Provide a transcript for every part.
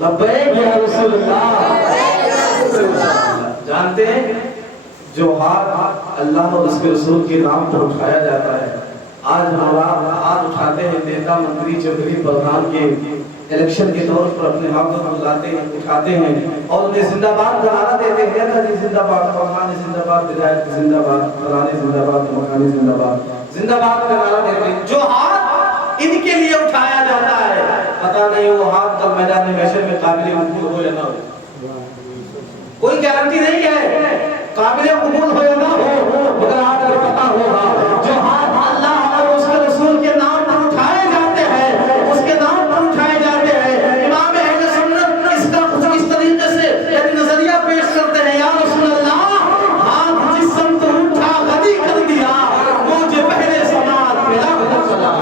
لبیک یا رسول اللہ۔ جانتے ہیں جو ہاتھ اللہ اور اس کے رسول کے نام پر اٹھایا جاتا ہے، آج ہم ہاتھ اٹھاتے ہیں نیتا منتری چودھری پردھان کے الیکشن کے طور پر اپنے ہاتھوں کو لاتے ہیں، اٹھاتے ہیں اور انہیں زندہ باد کا نعرہ دیتے ہیں، نیتا جی زندہ باد، پردھان زندہ باد، ودھایک زندہ باد، فلانے زندہ باد، مکانی زندہ باد، زندہ باد کا نعرہ دیتے ہیں۔ جو ہاتھ ان کے لیے اٹھایا جاتا ہے، پتہ نہیں وہ ہاتھ کل میدان محشر میں قابل قبول ہو یا نہ ہو، کوئی گارنٹی نہیں ہے قابل قبول ہو یا نہ ہو، مگر آج اگر پتہ ہوگا جو ہاتھ اللہ اور اس کے رسول کے نام پر اٹھائے جاتے ہیں، اس کے نام پر اٹھائے جاتے ہیں، امام اہل سنت اس کا کچھ اس طریقے سے یعنی نظریہ پیش کرتے ہیں، یا رسول اللہ ہاتھ جس سمت اٹھا غدی کر دیا، موج بحر سماعت ملا تو سلام،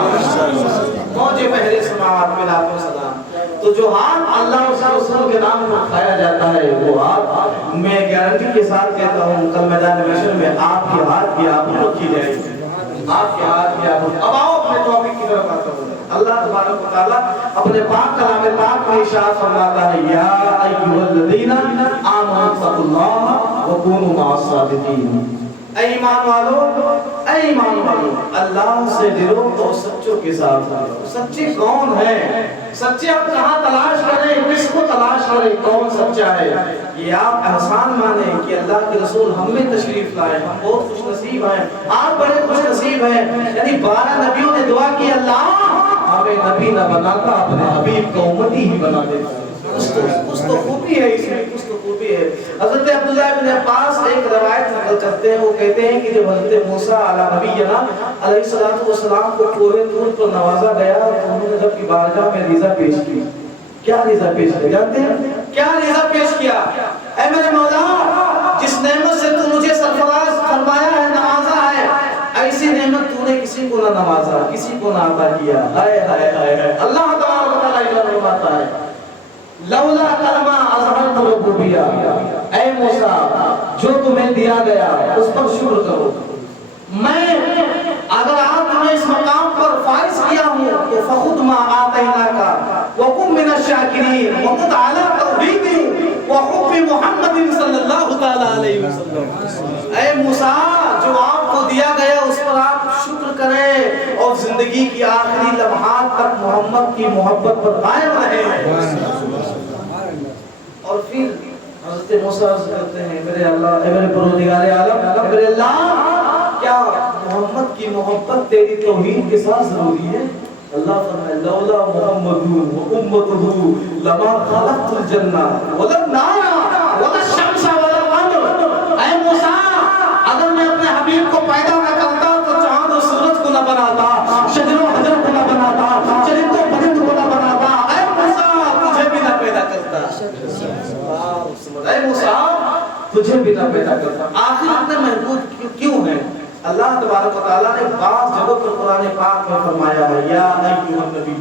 موج بحر سماعت ملا تو سلام۔ تو جو ہاتھ اللہ اور اس کے رسول کے نام پر اٹھایا جاتا ہے، وہ ہاتھ میں گارنٹی کے ساتھ کہتا ہوں کل میدان محشر میں آپ کے ہاتھ کی آبرو رکھی جائے گی، آپ کے ہاتھ کی آبرو۔ اب آؤ اپنے ٹاپک کی طرف آتا ہوں۔ اللہ تبارک و تعالیٰ اپنے پاک کلام پاک میں ارشاد فرماتا ہے، یا ایھا الذین آمنوا اتقوا اللہ وکونوا مع الصادقین۔ اے ایمان والو، اے ایمان والو، اللہ سے ڈرو اور سچوں کے ساتھ رہو۔ سچے کون ہیں؟ سچے آپ کہاں تلاش کریں، کس کو تلاش کریں، کون سچا ہے؟ یہ آپ احسان مانیں کہ اللہ کے رسول ہم میں تشریف لائے، ہم بہت خوش نصیب ہیں، آپ بڑے خوش نصیب ہیں۔ یعنی 12 نبیوں نے دعا کی، اللہ ہمیں نبی نہ بناتا، اپنے حبیب کو امتی ہی بنا دیتا۔ کچھ تو خوبی ہے اس میں، کچھ تو خوبی ہے۔ حضرت عبداللہ بن عباس ایک روایت نقل کرتے ہیں، وہ کہتے ہیں کہ جب حضرت موسیٰ علیہ نبینا علیہ السلام کو کوہ طور پر نوازا گیا تو انہوں نے رب کی بارگاہ میں ریزہ پیش کی۔ کیا ریزہ پیش کیا جانتے ہیں؟ کیا ریزہ پیش کیا؟ اے میرے مولا، جس نعمت سے تو مجھے سرفراز فرمایا ہے، نوازا ہے، ایسی نعمت تو نے کسی کو نہ نوازا، کسی کو نہ عطا کیا۔ ہائے ہائے ہائے، اللہ تبارک و تعالیٰ فرماتا ہے، لولا کلمہ اظہرت ربوبیہ، اے موسیٰ جو تمہیں دیا گیا اس پر شکر کرو۔ میں اگر آپ تمہیں اس مقام پر فائز کیا ہوں تو فخذ ما آتیناک وکن من الشاکرین ومت علی توحید وحب محمد صلی اللہ تعالی علیہ وسلم۔ اے موسیٰ جو آپ کو دیا گیا اس پر آپ شکر کریں اور زندگی کی آخری لمحات تک محمد کی محبت پر قائم رہیں۔ اور پھر حضرت موسیٰ کہتے ہیں، میرے اللہ، میرے پروردگار عالم، میرے اللہ کیا محمد کی محبت تیری توحید کے ساتھ ضروری ہے؟ اللہ فرمائے، لولا محمد و امتہ لما خلقت الجنہ ولا النار ولا الشمس ولا القمر۔ اے موسیٰ اگر میں اپنے حبیب کو پیدا نہ کرتا تو چاند و سورج کو نہ بناتا، شجر و حجر کو نہ بناتا، چرند و پرند کو نہ بناتا، اے موسیٰ تجھے بھی نہ پیدا کرتا، اے موسیٰ تجھے بھی نہ پیدا کرتا۔ آخر اتنے محبوب کیوں ہیں؟ اللہ تبارک و تعالیٰ نے بعض جگہوں پر قرآن پاک میں فرمایا ہے، یا ایھا النبی،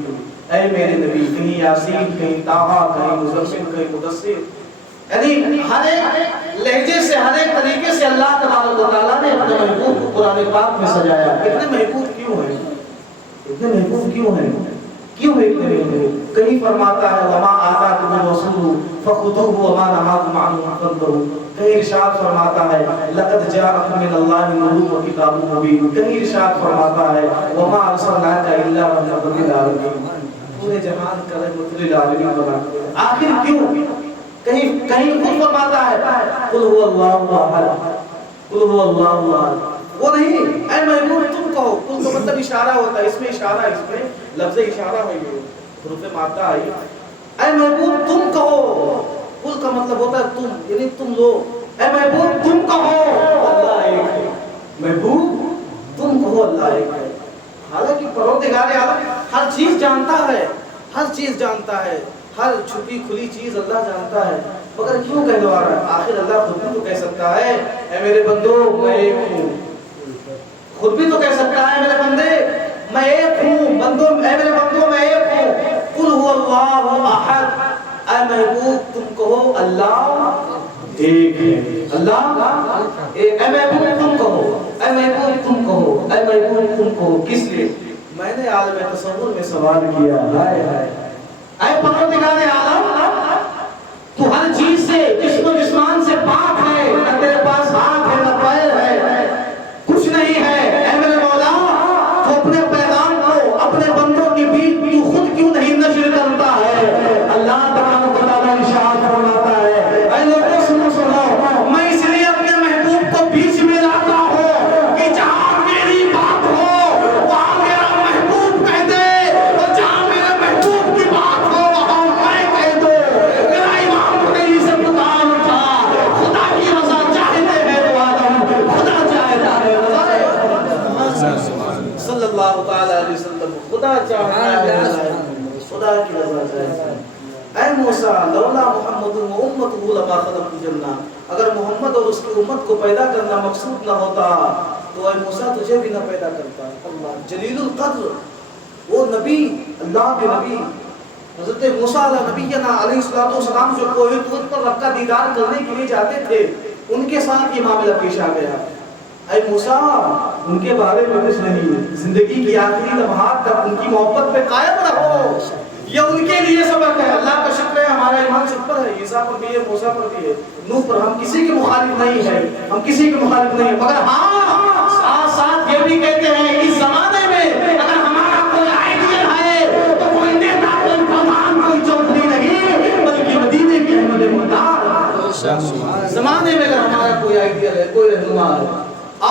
اے میرے نبی، کہیں یاسین، کہیں طٰہٰ، کہیں مزمل، کہیں مدثر، یعنی ہر ایک لہجے سے، ہر ایک طریقے سے اللہ تبارک و تعالیٰ نے اپنے محبوب کو قرآن پاک میں سجایا۔ اتنے محبوب کیوں ہیں؟ اتنے محبوب کیوں ہیں؟ کیوں ہے اتنے محبوب؟ کہیں فرماتا ہے وما آتاکم الرسول فخذوہ وما نہاکم عنہ فانتہوا، کہیں ارشاد فرماتا ہے لقد جاءکم من اللہ نور و کتاب مبین، کہیں ارشاد فرماتا ہے وما ارسلناک الا رحمۃ للعالمین، پورے جہان کا رحمت للعالمین بنا۔ آخر کیوں؟ کہیں خود فرماتا ہے قل هو اللہ احد، قل هو اللہ احد، وہ نہیں، اے محبوب تم کہو، قل تو مطلب اشارہ ہوتا ہے، اس میں اشارہ، اس میں لفظ اشارہ ہے، یہ حروف مادہ آئی، اے محبوب تم کہو، قل کا مطلب ہوتا ہے تم، یعنی تم لوگ، اے محبوب تم کہو اللہ ایک ہے، محبوب تم کہو اللہ ایک ہے۔ حالانکہ پروردگار عالم ہر چیز جانتا ہے، ہر چیز جانتا ہے، ہر چھپی کھلی چیز اللہ جانتا ہے، مگر کیوں کہلوا رہا ہے؟ آخر اللہ خود بھی تو کہہ سکتا ہے اے میرے بندو میں ایک ہوں، خود بھی تو کہہ سکتا ہے میرے بندے میں ایک ہوں، بندو اے میرے بندو میں ایک ہوں، قل هو اللہ احد، اے محبوب تم کہو اللہ ایک ہے، اللہ اے محبوب تم کہو، اے محبوب تم کہو، اے محبوب تم کہو، کس لیے؟ میں نے عالم تصور میں سوال کیا، ہائے ہائے، اے پروردگار عالم سے جسم و جسمان سے پاک ہے، نہ تیرے پاس ہاتھ ہے نہ پیر ہے، کچھ نہیں ہے۔ اے میرے مولا، تو اپنے پیغام کو اپنے بندوں کے بیچ تو خود کیوں نہیں نشر کرتا ہے؟ اللہ تبارک و تعالیٰ ارشاد فرماتا ہے، اے لوگوں سنو سنو، میں اس لیے اپنے محبوب کو بیچ میں لاتا ہوں کہ جہاں میری بات ہو وہاں میرا محبوب کہہ دے، اور جہاں میرے محبوب کی بات ہو وہاں میں کہہ دوں۔ میرا امام قریشی سے پکار اٹھا، خدا کی رضا چاہتے ہیں تو آدم، خدا چاہتا ہے رضا صلی اللہ تعالیٰ علیہ وسلم، خدا چاہتا ہے خدا کی رضا چاہتا ہے۔ اے موسیٰ لولا محمد و امتہ لما خلقت الجنہ، اگر محمد اور اس کی امت کو پیدا کرنا مقصود نہ ہوتا تو اے موسیٰ تجھے بھی نہ پیدا کرتا۔ اللہ جلیل القدر، وہ نبی، اللہ کے نبی حضرت موسیٰ علیہ نبینا علیہ السلام جو کوہ طور پر رب کا دیدار کرنے کے لیے جاتے تھے، ان کے ساتھ یہ معاملہ پیش آ گیا۔ اے موسیٰ ان کے بارے میں کچھ نہیں، زندگی کی آخری لمحات تک ان کی محبت پہ قائم رہو، یہ ان کے لیے سبق ہے۔ اللہ کا شکر ہے ہمارا ایمان سب پر ہے، عیسیٰ پر بھی ہے، موسیٰ پر بھی ہے، نوح پر، ہم کسی کے مخالف نہیں ہیں، ہم کسی کے مخالف نہیں ہیں، مگر ہاں ساتھ ساتھ یہ بھی کہتے ہیں اس زمانے میں اگر ہمارا کوئی آئیڈیل ہے تو کوئی نیتا، کوئی پردھان، کوئی چودھری نہیں، بلکہ مدینے کی احمد مختار۔ زمانے میں اگر ہمارا کوئی آئیڈیل ہے، کوئی رہنما ہے،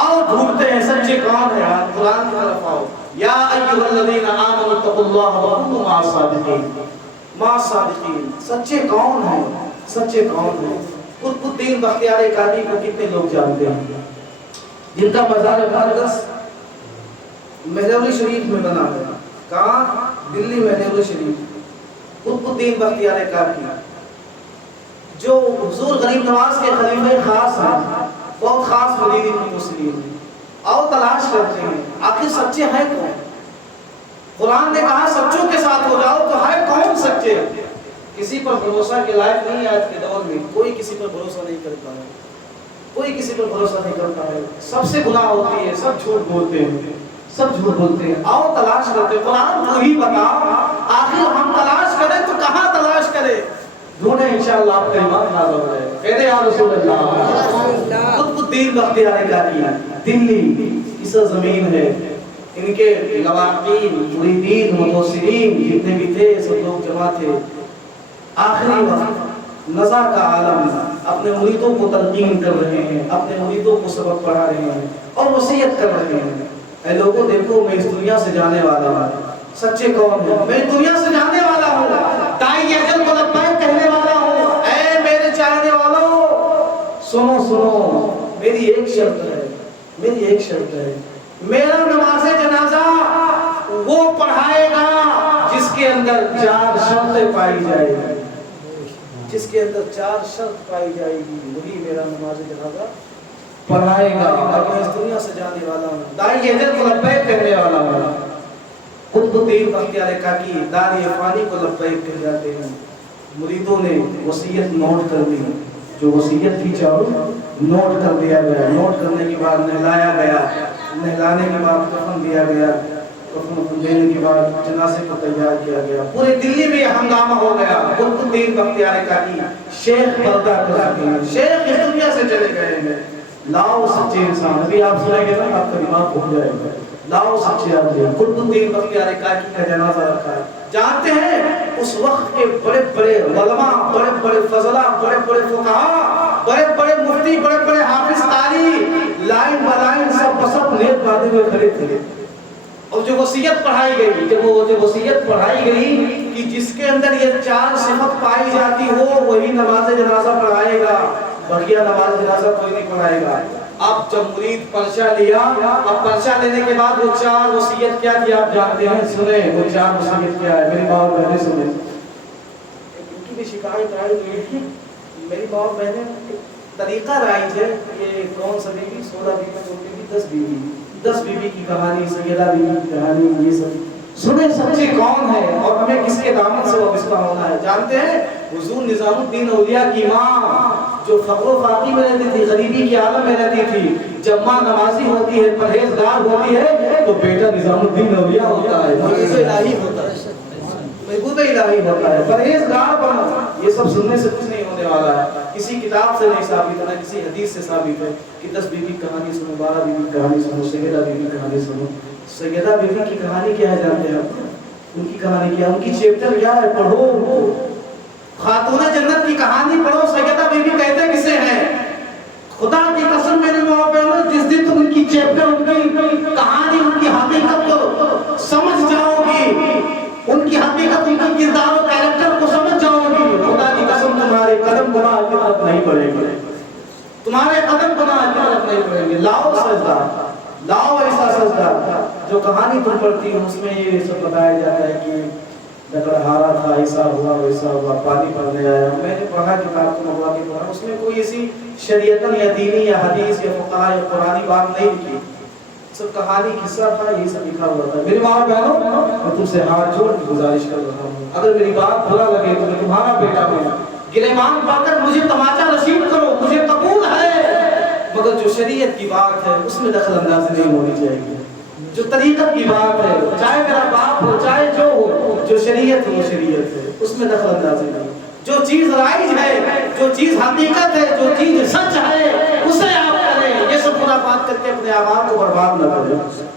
آؤ ڈھونڈتے ہیں سچے کون ہے، قرآن کی طرف آؤ۔ یا ایھا الذین آمنوا اتقوا اللہ وکونوا مع الصادقین، مع الصادقین، سچے کون ہیں، سچے کون ہیں؟ قطب الدین بختیار کانی کو کتنے لوگ جانتے ہیں، جن کا مزار مقدس مہدوی شریف میں بنا ہے؟ کہاں؟ دلی مہدوی شریف۔ قطب الدین بختیار کانی جو حضور غریب نواز کے خلیفہ خاص ہیں، بہت خاص مرید المرسلین ہیں۔ آؤ تلاش کرتے ہیں آخر سچے ہیں کون؟ قرآن نے کہا سچوں کے ساتھ ہو جاؤ، تو ہے کون سچے؟ کسی پر بھروسہ کے لائق نہیں آج کے دور میں، کوئی کسی پر بھروسہ نہیں کرتا ہے، کوئی کسی پر بھروسہ نہیں کرتا ہے، سب سے گناہ ہوتی ہے، سب جھوٹ بولتے ہیں، سب جھوٹ بولتے ہیں۔ آؤ تلاش کرتے ہیں، قرآن تو ہی بتا، آخر ہم تلاش کریں تو کہاں تلاش کریں؟ ڈھونڈیں انشاءاللہ آپ کا ایمان نازل ہو جائے۔ کہتے یا رسول اللہ۔ قطب الدین بختیار کانی دلی اس زمین ہے، ان کے لواحقین، مریدین، متوسلین جتنے بھی تھے سب لوگ جمع تھے۔ آخری وقت نزا کا عالم اپنے مریدوں کو تلقین کر رہے ہیں، اپنے مریدوں کو سبق پڑھا رہے ہیں اور وصیت کر رہے ہیں، اے لوگوں دیکھو میں اس دنیا سے جانے والا ہوں، سچے کون ہیں؟ میں اس دنیا سے جانے والا ہوں، دائی اجل کو لبیک کہنے والا ہوں۔ اے میرے چاہنے والوں سنو سنو، میری ایک شرط ہے، میری ایک شرط ہے، میرا نماز جنازہ وہ پڑھائے گا جس کے اندر 4 شرطیں پائی جائے گی، جس کے اندر 4 شرط پائی جائے گی وہی میرا نماز جنازہ پڑھائے گا۔ اور میں اس دنیا سے جانے والا ہوں، دائی اجل کو لبیک کہنے والا ہوں۔ قطب الدین بختیار کاکی دائی فانی کو لبیک کہہ جاتے ہیں۔ مریدوں نے وصیت نوٹ کر دی، جو وصیت تھی چاروں نوٹ کر دیا گیا، نوٹ کرنے کے بعد نہلایا گیا، نہلانے کے بعد کفن دیا گیا، کفن دینے کے بعد جنازے کو تیار کیا گیا، پورے دلی میں یہ ہنگامہ ہو گیا۔ قطب الدین بختیار کاکی شیخ پردہ کر چکے ہیں، شیخ اس دنیا سے چلے گئے ہیں۔ لاؤ سچے انسان، ابھی آپ سنیں گے نا آپ کا دماغ گھوم جائے گا، لاؤ سچے آدمی۔ قطب الدین بختیار کاکی کا جنازہ رکھا ہے۔ جانتے ہیں اس وقت کے بڑے بڑے علماء، بڑے بڑے فضلاء، بڑے بڑے فقہاء، بڑے بڑے مفتی، بڑے بڑے حافظ قاری لائن بلائن سب بسب نیت باندھے ہوئے کھڑے تھے، اور جو وصیت پڑھائی گئی، جب وہ وصیت پڑھائی گئی کہ جس کے اندر یہ 4 صفت پائی جاتی ہو وہی نماز جنازہ پڑھائے گا، بقیہ نماز جنازہ کوئی نہیں پڑھائے گا۔ اب جب مرید پرچہ لیا، اب پرچہ لینے کے بعد وہ 4 وصیت کیا تھی آپ جانتے ہیں؟ سنیں وہ 4 وصیت کیا ہے، میری ماں اور بہنیں سنیں۔ ان کی بھی شکایت آئی ہوئی، میری ماں اور بہنیں طریقہ رائج ہے، یہ کون سا بیوی 16 بیوی میں بولتے ہیں 10 بیوی، 10 بیوی کی کہانی، سیدہ بیوی کی کہانی، یہ سب سنیں سچے کون ہے اور ہمیں کس کے دامن سے وابستہ ہونا ہے۔ جانتے ہیں حضور نظام الدین اولیاء کی ماں جو فقر و فاقی میں رہتی تھی، غریبی کے عالم میں رہتی تھی، جب ماں نمازی ہوتی ہے، پرہیزگار ہوتی ہے، تو بیٹا نظام الدین اولیاء ہوتا ہے، محبوب الہی ہوتا ہے، محبوب الہی ہوتا ہے. پرہیزگار بنو. یہ سب سننے سے کچھ نہیں ہونے والا ہے. کسی کتاب سے نہیں ثابت ہے، نہ کسی حدیث سے ثابت ہے کہ 10 بیوی کہانی سنو، 12 بیوی کہانی سنو، سیدہ بیوی کہانی سنو. سیدہ بیوی کی کہانی کیا ہے جانتے ہیں آپ؟ ان کی کہانی کیا، ان کی چیپٹر کیا ہے، پڑھو. خاتون جنت کی کہانی پڑھو. سیدہ بیوی کہتے کسے ہیں؟ خدا کی قسم میرے محبت، جس دن تم ان کی چیپٹر، ان کی کہانی، ان کی حقیقت کو سمجھ جاؤ گی، ان کی حقیقت، ان کی کردار و کیریکٹر کو سمجھ جاؤ گی، خدا کی قسم تمہارے قدم گناہ کی طرف نہیں بڑھیں گے. تمہارے قدم گناہ کی طرف نہیں بڑھیں گے. لاؤ سجدہ، لاؤ ایسا سجدہ. جو کہانی تم پڑھتی ہو اس میں یہ سب بتایا جاتا ہے کہ لکڑہارا تھا، ایسا ہوا ویسا ہوا، پانی بھرنے آیا. میں نے پڑھا کتاب کو مغوا کی پڑھا، اس میں کوئی ایسی شریعتن یا دینی یا حدیث یا فقہ یا قرآنی بات نہیں لکھی. سب کہانی قصہ تھا، یہ سب لکھا ہوا تھا. میری ماں بہنوں، میں تم سے ہاتھ جوڑ کے گزارش کر رہا ہوں، اگر میری بات برا لگے تو میں تمہارا بیٹا ہوں. گریبان پا کر مجھے تماچا نصیب کرو، مجھے قبول ہے، مگر جو شریعت کی بات ہے اس میں دخل اندازی نہیں ہونی چاہیے. جو طریقت کی بات ہے، چاہے میرا باپ ہو چاہے جو ہو، جو شریعت ہے وہ شریعت ہے، اس میں دخل اندازی نہیں. جو چیز رائج ہے، جو چیز حقیقت ہے، جو چیز سچ ہے، اسے آپ کریں. یہ سب خرافات کر کے اپنے آباد کو برباد نہ کریں.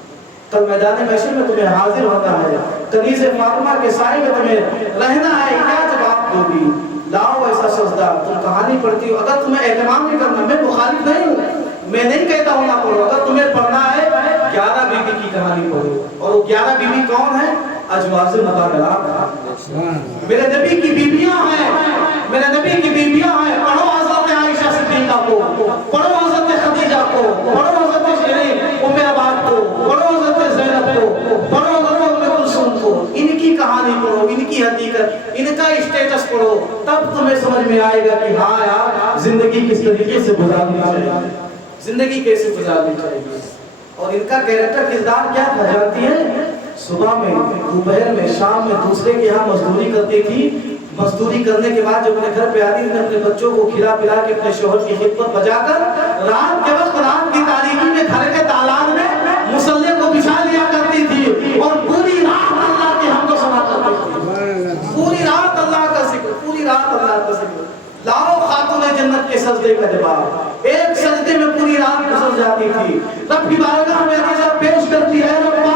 کل میدان محشر میں تمہیں حاضر ہونا ہے، کنیز فاطمہ کے سائے میں تمہیں رہنا ہے. کیا جواب دو گی؟ لاؤ ایسا سجدہ. تم کہانی پڑھتی ہو، اگر تمہیں اہتمام نہیں کرنا، میں مخالف نہیں ہوں، میں نہیں کہتا ہوں نہ پڑھو. اگر تمہیں پڑھنا ہے 11 بیوی کی کہانی پڑھو. اور وہ 11 بیوی کون ہے؟ ازواج مطہرات. میرے نبی کی بیویاں ہیں، میرے نبی کی بیویاں ہیں. پڑھو حضرت عائشہ صدیقہ کو، پڑھو حضرت خدیجہ کو، پڑھو حضرت ام عباد کو، پڑھو حضرت زینب کو، پڑھو حضرت ام کلثوم کو. ان کی کہانی پڑھو، ان کی حقیقت، ان کا اسٹیٹس پڑھو. تب تمہیں سمجھ میں آئے گا کہ ہاں یار زندگی کس طریقے سے گزارنی چاہیے، زندگی کیسے گزارنی چاہیے. اور ان کا کیریکٹر کردار کیا تھا جانتی ہے؟ صبح میں، دوپہر میں، شام میں دوسرے کے یہاں مزدوری کرتی تھی. مزدوری کرنے کے بعد جب اپنے گھر پہ آتی تھی، اپنے بچوں کو کھلا پلا کے اپنے شوہر کی خدمت بجا کر رات کے وقت، رات کی تاریکی میں گھر کے دالان میں مصلے کو بچھا لیا کرتی تھی اور پوری رات اللہ کی حمد و ثنا کرتی تھی. پوری رات اللہ کا ذکر، پوری رات اللہ کا ذکر. لاؤ خاتون جنت کے سجدے کا جواب. ایک سجدے میں پوری رات گزر جاتی تھی. رب کی بارگاہ میں عزیزہ پیش کرتی ہے، ربا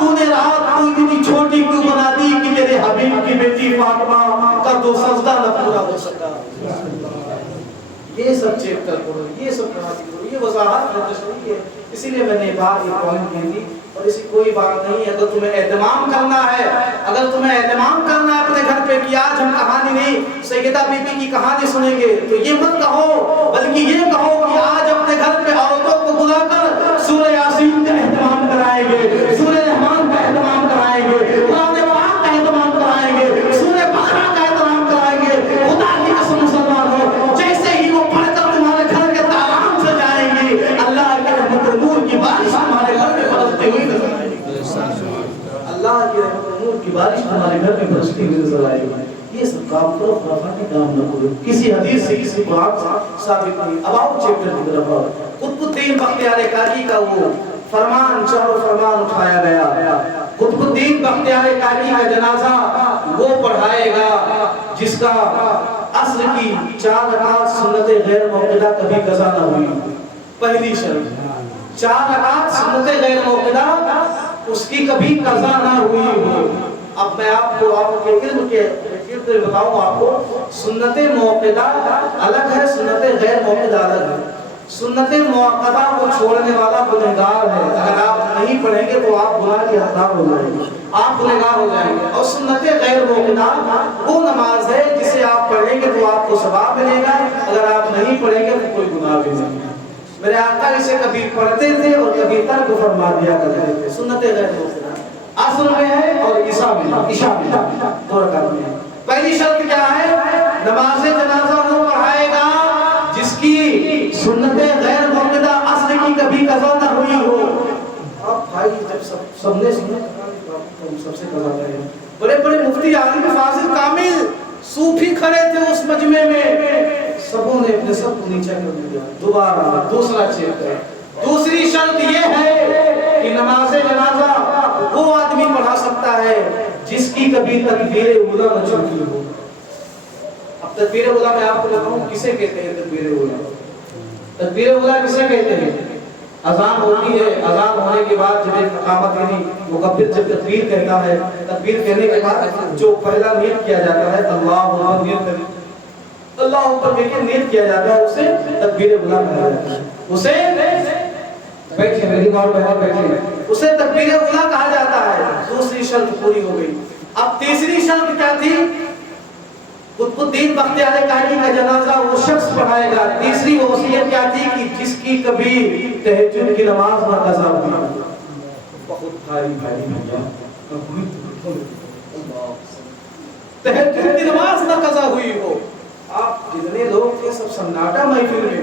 تو نے رات کو اتنی چھوٹی کیوں بنا دی کہ تیرے حبیب کی بیٹی فاطمہ کا تو سجدہ نہ پورا ہو سکا. یہ سب چیک کر پڑھو، یہ سب کہانی پڑھو، یہ وضاحت متشریح ہے. اسی لیے میں نے بات یہ پوائنٹ دی تھی، اور اسی کوئی بات نہیں. اگر تمہیں اہتمام کرنا ہے، اگر تمہیں اہتمام کرنا ہے اپنے گھر پہ کہ آج ہم کہانی نہیں سیدہ بی بی کی کہانی سنیں گے، تو یہ مت کہو، بلکہ یہ کہو کہ آج اپنے گھر پہ عورتوں کو بلا کر سورہ یاسین کا اہتمام کرائیں گے، سورہ رحمان کا اہتمام کرائیں گے، قرآن پاک کا اہتمام کرائیں گے، سورہ بقرہ کا اہتمام کرائیں گے. خدا کی قسم مسلمان ہو، جیسے ہی وہ پڑھ کر تمہارے گھر کے تالان سے جائیں گی، اللہ کے رحمت و نور کی بارش تمہارے گھر میں برستی ہوئی نظر آئے گی. اللہ کی رحمت و نور کی بارش تمہارے گھر میں برستی ہوئی نظر آئے گی. یہ سب کام کرو، خرافاتی کام نہ کرو. کسی حدیث سے، کسی قرآن سے ثابت نہیں. اب آؤ چیپٹر کی طرف آؤ. قطب الدین بختیار کاکی کا وہ فرمان، چاروں فرمان اٹھایا گیا. قطب الدین بختیار کاکی کا جنازہ وہ پڑھائے گا جس کا عصر کی 4 رکعت سنت غیر موقدہ کبھی قضا نہ ہوئی. پہلی شرط 4 رکعت سنت غیر موقدہ اس کی کبھی قضا نہ ہوئی ہو. اب میں آپ کو آپ کے علم کے بتاؤں آپ کو، سنت موقدہ الگ ہے، سنت غیر موقدہ الگ ہے. سنت موقدہ کو چھوڑنے والا گنہگار ہے. اگر آپ نہیں پڑھیں گے تو آپ گناہ کے حقدار ہو جائیں گے، آپ گنہگار ہو جائیں گے. اور سنت غیر موقدہ وہ نماز ہے جسے آپ پڑھیں گے تو آپ کو ثواب ملے گا، اگر آپ نہیں پڑھیں گے تو کوئی گناہ بھی نہیں. میرے آقا اسے کبھی پڑھتے تھے اور کبھی ترک فرما دیا کرتے تھے. سنت غیر موقدہ عصر میں ہے اور عشاء میں، دو رکعت میں. پہلی شرط کیا ہے؟ نماز جنازہ وہ پڑھائے گا جس کی سنت غیر موقدہ عصر کی کبھی قضا نہ ہوئی ہو. اب بھائی جب سب نے سنا تو ہم سب سے قضا کریں. بڑے بڑے مفتی، عالم، فاضل، کامل صوفی کھڑے تھے اس مجمع میں، سبوں نے اپنے سب کو نیچے کر دیا. دوبارہ دوسرا چیک ہے. دوسری شرط یہ ہے کہ نماز جنازہ وہ آدمی پڑھا سکتا ہے جس کی کبھی تکبیر اولیٰ نہ چھوٹی ہو۔ اب تکبیر اولیٰ میں آپ کو بتاؤں کسے کہتے ہیں تکبیر اولیٰ؟ تکبیر اولیٰ کسے کہتے ہیں؟ اذان ہوتی ہے، اذان ہونے کے بعد جب ایک اقامت یعنی مکبر جب تکبیر کہتا ہے، تکبیر کہنے کے بعد جو پہلا نیت کیا جاتا ہے اللہ اکبر نیت کر اللہ اوپر کہہ کے نیت کیا جاتا ہے، اسے تکبیر اولیٰ کہا جاتا ہے۔ اسے بیٹھے میری بات بہت بیٹھے اسے تکبیر اولیٰ کہا جاتا ہے۔ دوسری شرط پوری ہو گئی۔ اب تیسری شرط کیا تھی؟ قطب الدین بختیار کائنی کا جنازہ وہ شخص پڑھائے گا۔ تیسری وصیت کیا تھی کہ جس کی کبھی تہجد کی نماز نہ قضا ہوئی۔ بہت بھاری بھیا تہجد کی نماز نہ قضا ہوئی ہو۔ آپ جتنے لوگ تھے سب سناٹا محفل میں،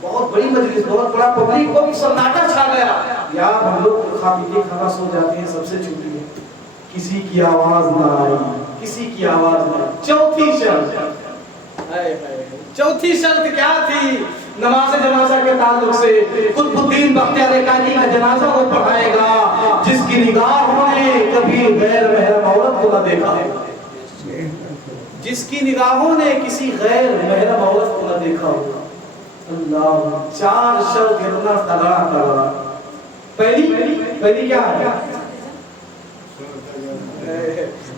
بہت بڑی مجلس، بہت بڑا پبلک کو سناٹا چھا گیا۔ یار ہم لوگ کھا پی کے کھانا سو جاتے ہیں، سب سے چھٹی ہے، کسی کی آواز نہ آئی، کسی کی آواز نہ آئی۔ چوتھی شرط کیا تھی؟ نماز جنازہ کے تعلق سے قطب الدین بختیار کائنی کا جنازہ وہ پڑھائے گا جس کی نگاہوں نے کبھی غیر محرم عورت کو نہ دیکھا، جس کی نگاہوں نے کسی غیر محرم عورت کو نہ دیکھا ہوگا۔ اللہ، چار شرط اتنا تگڑا۔ پہلی کیا ہے؟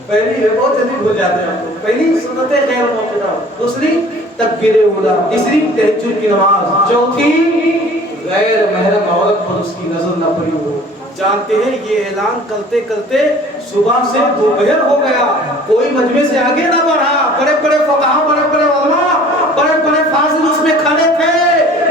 پہلی ہے بہت جلدی بھول جاتے ہیں۔ پہلی سنت غیر موقوفہ، دوسری تکبیر اولیٰ، تیسری تہجد کی نماز، چوتھی غیر محرم عورت پر اس کی نظر نہ پڑی ہو۔ جانتے ہیں یہ اعلان کرتے کرتے صبح سے دوپہر ہو گیا، کوئی مجمع سے آگے نہ بڑھا۔ بڑے بڑے فقہا، بڑے بڑے علماء، بڑے بڑے فاضل اس میں کھڑے تھے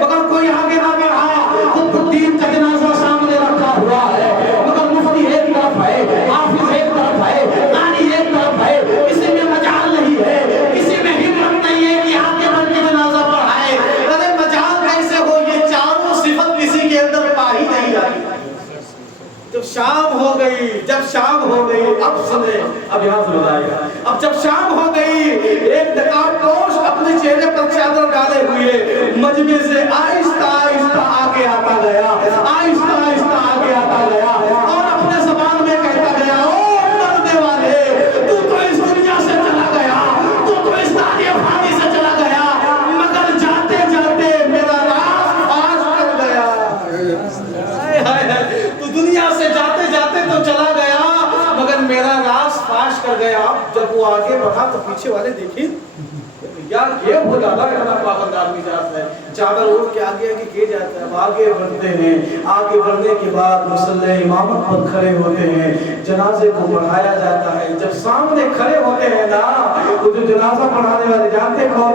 مگر کوئی آگے نہ بڑھا۔ قطب الدین کا جنازہ سامنے رکھا ہوا ہے مگر مفتی ایک طرف ہے، حافظ ایک طرف ہے، قاری ایک طرف ہے، کسی میں مجال نہیں ہے، کسی میں ہمت نہیں ہے کہ آگے بڑھ کے جنازہ پڑھائے۔ ارے مجال کیسے ہو؟ یہ چاروں صفت کسی کے اندر پا ہی نہیں آئی۔ جب شام ہو گئی، اب سنیں، اب یہاں سے بتائے گا، اب جب شام ہو گئی، ایک نقاب پوش اپنے چہرے پر چادر ڈالے ہوئے مجمع سے آہستہ آہستہ آگے آتا گیا، آہستہ آہستہ آگے آتا گیا اور اپنے زبان میں کہتا گیا، او مرنے والے، تو اس دنیا سے چلا گیا، تو اس دنیا فانی سے چلا گیا، مگر جاتے جاتے میرا راز فاش کر گیا۔ تو دنیا سے جاتے جاتے تو چلا گیا مگر میرا راز فاش کر گیا۔ جب وہ آگے بڑھا تو پیچھے والے دیکھیں یار یہ بہت زیادہ کرنا پابند آدمی جاتا ہے، چادر اوڑھ کے آگے آگے کیے جاتا ہے۔ اب آگے بڑھتے ہیں، آگے بڑھنے کے بعد مصلی امامت پر کھڑے ہوتے ہیں، جنازے کو بڑھایا جاتا ہے۔ جب سامنے کھڑے ہوتے ہیں نا، وہ جو جنازہ پڑھانے والے جانتے کون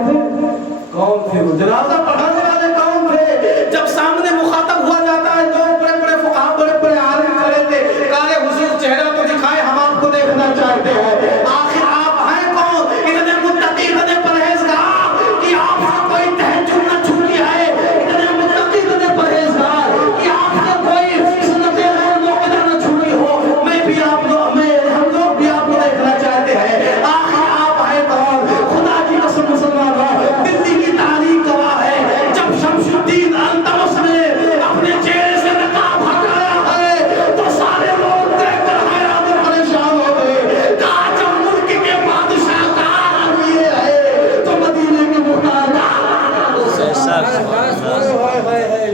تھے؟ وہ جنازہ پڑھانے والے کون تھے؟ جب سامنے مخاطب ہوا جاتا ہے تو بڑے بڑے فقہا، بڑے بڑے عالم کھڑے تھے، کہا حضور چہرہ تو دکھائے، ہم آپ کو دیکھنا چاہتے ہیں۔ آخر آپ ہیں کون؟ اتنے متقی، اتنے پرہیزگار کہ آپ سے کوئی تہجد نہ چھوٹی ہے، اتنے متقی، اتنے پرہیزگار کہ آپ سے کوئی سنت غیر موقدہ نہ چھوٹی ہو۔ ہم لوگ بھی آپ کو دیکھنا چاہتے ہیں۔ آخر آپ ہیں کون؟ خدا کی قسم مسلمانوں، دلی کی تاریخ گواہ ہے، جب شمس الدین التمش نے اپنے چہرے سے نقاب ہٹایا ہے تو سارے لوگ دیکھ کر حیران و پریشان ہو گئے۔ کہا جب ملک کے بادشاہ کا عالم یہ ہے تو مدینے کے محتاج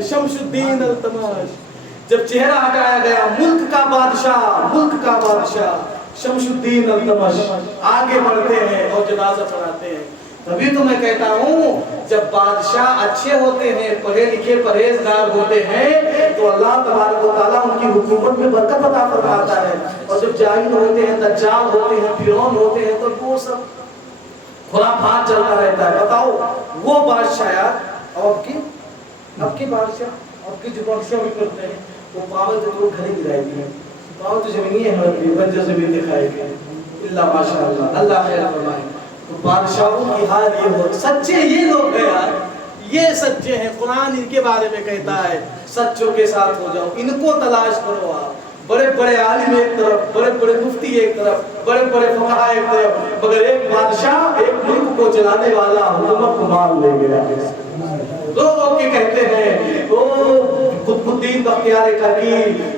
شمس الدین التمش۔ جب چہرہ ہٹایا گیا، ملک کا بادشاہ شمس الدین التمش آگے بڑھتے ہیں اور جنازہ پڑھاتے ہیں۔ تبھی تو میں کہتا ہوں جب بادشاہ اچھے ہوتے ہیں، پڑھے لکھے پرہیزگار ہوتے ہیں تو اللہ تبارک و تعالیٰ ان کی حکومت میں برکت عطا فرماتا ہے۔ اور جب جاہل ہوتے ہیں، دجال ہوتے ہیں، فرعون ہوتے ہیں تو وہ سب خرافات چلتا رہتا ہے۔ بتاؤ وہ بادشاہ یار، اب کی بادشاہ، اب کی جو بادشاہ بھی کرتے ہیں وہ پاور جو گھریں گرائی دی ہیں، پاور تو زمینی ہے، بنجر زمین دکھائے گئے اللہ ماشاء اللہ، اللہ خیر فرمائے۔ تو بادشاہوں کی حال یہ ہو، سچے یہ لوگ ہیں یار، یہ سچے ہیں، قرآن ان کے بارے میں کہتا ہے سچوں کے ساتھ ہو جاؤ، ان کو تلاش کرو۔ آپ بڑے بڑے عالم ایک طرف، بڑے بڑے مفتی ایک طرف، بڑے بڑے فقہا ایک طرف، مگر ایک بادشاہ ایک ملک کو چلانے والا حکومت کو مار لے گیا۔ لوگ کے کہتے ہیں وہ قطب بختیار کاکی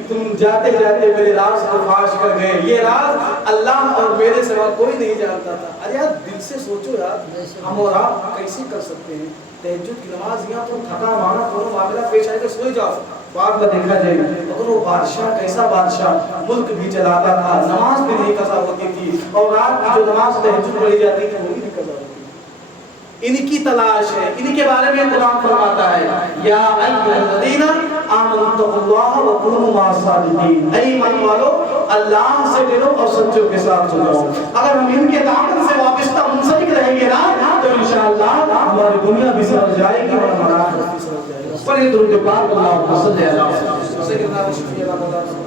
تم جاتے جاتے میرے راز کو فاش کر گئے. یہ راز اللہ اور میرے سوا کوئی نہیں جانتا تھا. ارے یار دل سے سوچو یار, ہم اور آپ کیسے کر سکتے ہیں تہجد کی نماز, یہاں تم تھکا مارا کوئی معاملہ پیش آئے تو سوئی جاؤ, بعد میں دیکھا جائے. مگر وہ بادشاہ کیسا بادشاہ, ملک بھی چلاتا تھا, نماز بھی نہیں قضا ہوتی تھی, اور رات کی جو نماز تہجد پڑھی جاتی تھی وہ بھی نہیں قضا ہوتی. ان کی تلاش ہے, ان کے بارے میں قرآن فرماتا ہے یا ایھا الذین آمنوا اللہ وکونوا مع الصادقین, اے ایمان والو اللہ سے ڈرو اور سچوں کے ساتھ چلو. اگر ہم ان کے دامن سے وابستہ منسلک رہیں گے نا تو انشاءاللہ ہماری دنیا بھی سمجھ جائے گی اور ہمارا آخرت بھی سمجھ جائے گا. پر یہ درود پاک اللہ صلی اللہ علیہ وسلم.